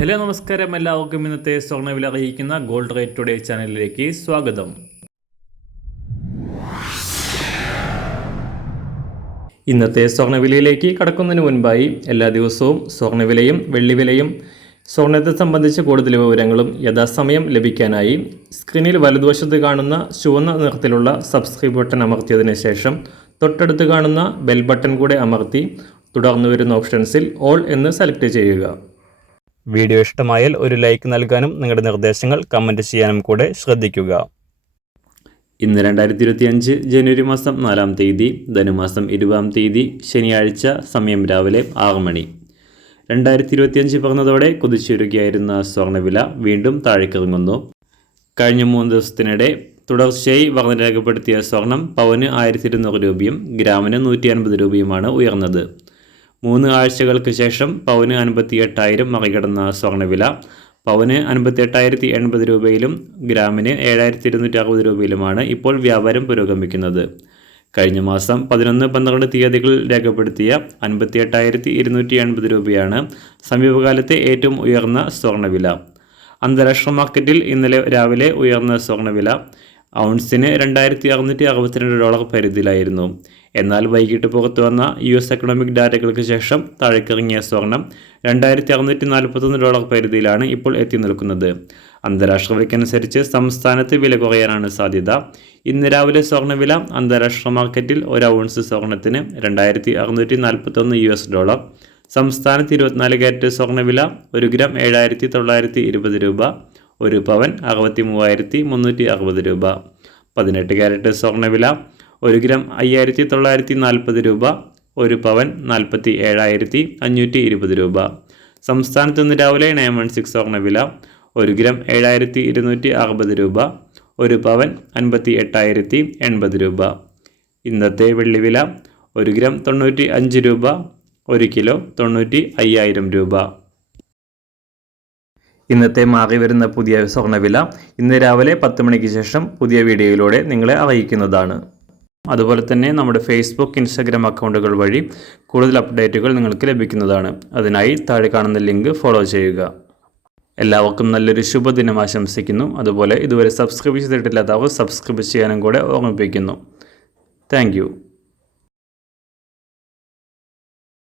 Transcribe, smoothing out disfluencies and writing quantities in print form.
Hello നമസ്കാരം, എല്ലാവർക്കും ഇന്നത്തെ സ്വർണ്ണവില അറിയിക്കുന്ന ഗോൾഡ് റേറ്റ് ടുഡേ ചാനലിലേക്ക് സ്വാഗതം. ഇന്നത്തെ സ്വർണ്ണവിലയിലേക്ക് കടക്കുന്നതിന് മുൻപായി എല്ലാ ദിവസവും സ്വർണ്ണവിലയും വെള്ളിവിലയും സ്വർണ്ണത്തെ സംബന്ധിച്ച് കൂടുതൽ വിവരങ്ങളും യഥാസമയം ലഭിക്കാനായി സ്ക്രീനിൽ വലതുവശത്ത് കാണുന്ന ചുവന്ന നിറത്തിലുള്ള സബ്സ്ക്രൈബ് ബട്ടൺ അമർത്തിയതിനു ശേഷം തൊട്ടടുത്ത് കാണുന്ന ബെൽ ബട്ടൺ കൂടെ അമർത്തി തുടർന്ന് വരുന്ന ഓപ്ഷൻസിൽ ഓൾ എന്ന് സെലക്ട് ചെയ്യുക. വീഡിയോ ഇഷ്ടമായാൽ ഒരു ലൈക്ക് നൽകാനും നിങ്ങളുടെ നിർദ്ദേശങ്ങൾ കമൻറ്റ് ചെയ്യാനും കൂടെ ശ്രദ്ധിക്കുക. ഇന്ന് 2025 ജനുവരി മാസം 4-ാം തീയതി, ധനുമാസം 20-ാം തീയതി, ശനിയാഴ്ച. സമയം രാവിലെ 6 മണി. 2025 പറഞ്ഞതോടെ കുതിച്ചുയരുകയായിരുന്ന സ്വർണ്ണവില വീണ്ടും താഴേക്കിറങ്ങുന്നു. കഴിഞ്ഞ 3 ദിവസത്തിനിടെ തുടർച്ചയായി വർധന രേഖപ്പെടുത്തിയ സ്വർണം പവന് 1200 രൂപയും ഗ്രാമിന് 150 രൂപയുമാണ് ഉയർന്നത്. 3 ആഴ്ചകൾക്ക് ശേഷം പവന് 58,000 മറികടന്ന സ്വർണ്ണവില പവന് 58,080 രൂപയിലും ഗ്രാമിന് 7,260 രൂപയിലുമാണ് ഇപ്പോൾ വ്യാപാരം പുരോഗമിക്കുന്നത്. കഴിഞ്ഞ മാസം 11-12 തീയതികളിൽ രേഖപ്പെടുത്തിയ 58,280 രൂപയാണ് സമീപകാലത്തെ ഏറ്റവും ഉയർന്ന സ്വർണ്ണവില. അന്താരാഷ്ട്ര മാർക്കറ്റിൽ ഇന്നലെ രാവിലെ ഉയർന്ന സ്വർണ്ണവില ഔൺസിന് $2,662 പരിധിയിലായിരുന്നു. എന്നാൽ വൈകിട്ട് പുറത്തു വന്ന US എക്കണോമിക് ഡാറ്റകൾക്ക് ശേഷം താഴേക്കിറങ്ങിയ സ്വർണം $2,641 പരിധിയിലാണ് ഇപ്പോൾ എത്തി നിൽക്കുന്നത്. അന്താരാഷ്ട്ര വിലയ്ക്കനുസരിച്ച് സംസ്ഥാനത്ത് വില കുറയാനാണ് സാധ്യത. ഇന്ന് രാവിലെ സ്വർണ്ണവില അന്താരാഷ്ട്ര മാർക്കറ്റിൽ ഒരു ഔൺസ് സ്വർണത്തിന് $2,641, സംസ്ഥാനത്ത് 24 കാരറ്റ് സ്വർണ്ണവില 1 ഗ്രാം 7,920 രൂപ, 1 പവൻ 63,360 രൂപ. 18 കാരറ്റ് സ്വർണ്ണവില 1 ഗ്രാം 5,940 രൂപ, 1 പവൻ 47,520 രൂപ. സംസ്ഥാനത്ത് ഇന്ന് രാവിലെ 916 സ്വർണ്ണവില 1 ഗ്രാം 7,260 രൂപ, 1 പവൻ 58,080 രൂപ. ഇന്നത്തെ വെള്ളിവില 1 ഗ്രാം 95 രൂപ, 1 കിലോ 95,000 രൂപ. ഇന്നത്തെ മാറി വരുന്ന പുതിയ സ്വർണ്ണവില ഇന്ന് രാവിലെ 10 മണിക്ക് ശേഷം പുതിയ വീഡിയോയിലൂടെ നിങ്ങളെ അറിയിക്കുന്നതാണ്. അതുപോലെ തന്നെ നമ്മുടെ ഫേസ്ബുക്ക്, ഇൻസ്റ്റാഗ്രാം അക്കൗണ്ടുകൾ വഴി കൂടുതൽ അപ്ഡേറ്റുകൾ നിങ്ങൾക്ക് ലഭിക്കുന്നതാണ്. അതിനായി താഴെ കാണുന്ന ലിങ്ക് ഫോളോ ചെയ്യുക. എല്ലാവർക്കും നല്ലൊരു ശുഭദിനം ആശംസിക്കുന്നു. അതുപോലെ ഇതുവരെ സബ്സ്ക്രൈബ് ചെയ്തിട്ടില്ലാത്തവർ സബ്സ്ക്രൈബ് ചെയ്യാനും കൂടെ ഓർമ്മിപ്പിക്കുന്നു. താങ്ക്